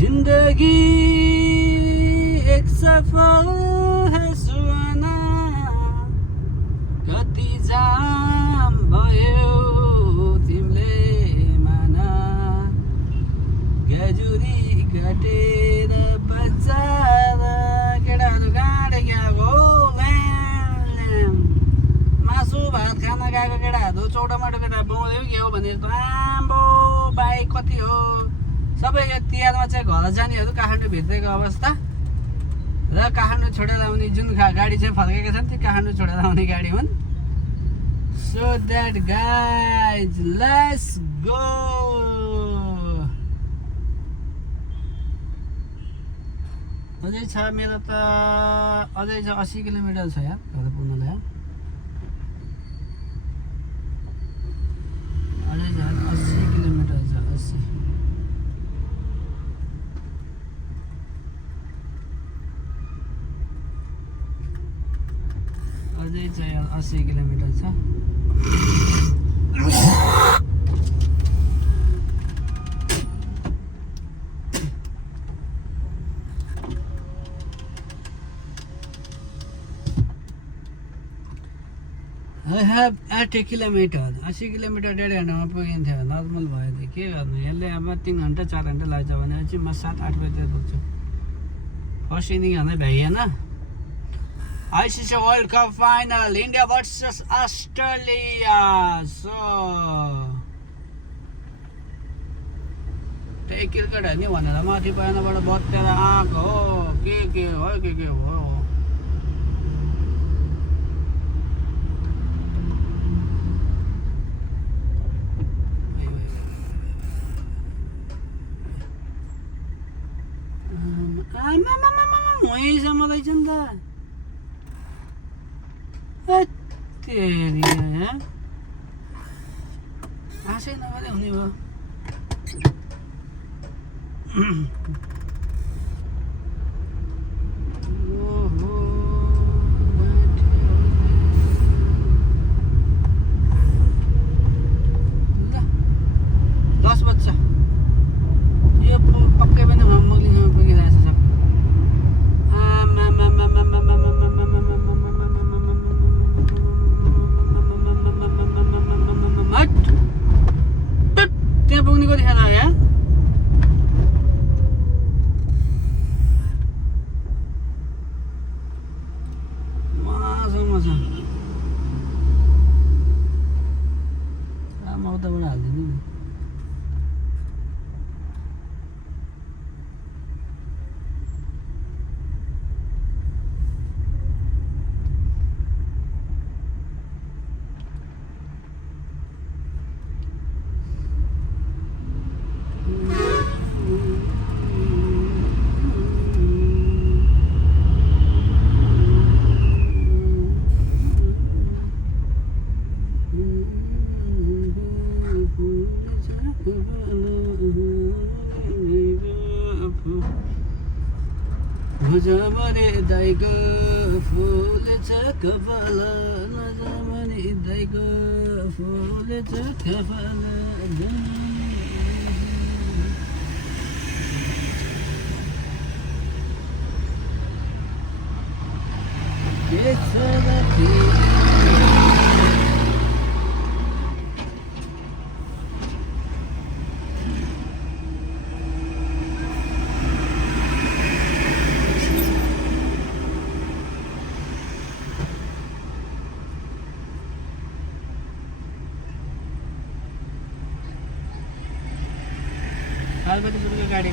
जिन्दगी एक सफल है सुहाना कति जाम भयो तिमीले माना गजुरी घटेर बजार केटाहरू गाडे गएको मासु भात खान गएको केटाहरू चौडामाटो केटा बाउँदै के हो भने जस्तो आम्बो बाइक कति हो सबै तिहारमा चाहिँ घर जानेहरू काठमाडौँ भित्रको अवस्था र काठमाडौँ छोडेर आउने जुन गाडी चाहिँ फर्केका छन् ती काठमाडौँ छोडेर आउने गाडी हुन् so that guys let's go अझै छ मेरो त अझै छ 80 किलोमिटर छ यार घर पुग्नलाई अझै छ 80 किलोमिटर छ 80 अझै चाहिँ 80 किलोमिटर छ I have 80 किलोमिटर 80 किलोमिटर 1.5 घन्टामा पुगिन्थ्यो नर्मल भयो त के गर्नु यसले अब 3 घन्टा 4 घन्टा लाग्छ भने चाहिँ म 7-8 बजे पुग्छु फर्स्ट इनिङ हान्दै भ्याइएन ICC World Cup final India versus Australia so त्यही क्रिकेट हेर्ने भनेर माथि पाएनबाट बत्तेर आएको हो के हो के हो वहीँसम्म रहेछ नि त आशै नगरे हुने भयो ल 10 बज्छ यो पक्कै पनि मगलिङमा पुगिरहेछ सब त्यहाँ पुग्ने कति खाना यहाँ मजा म उताबाट हालिदिनु नि नजमने दाइको फुल छ कपाल नजमने दाइको फुल छ कपाल गाडी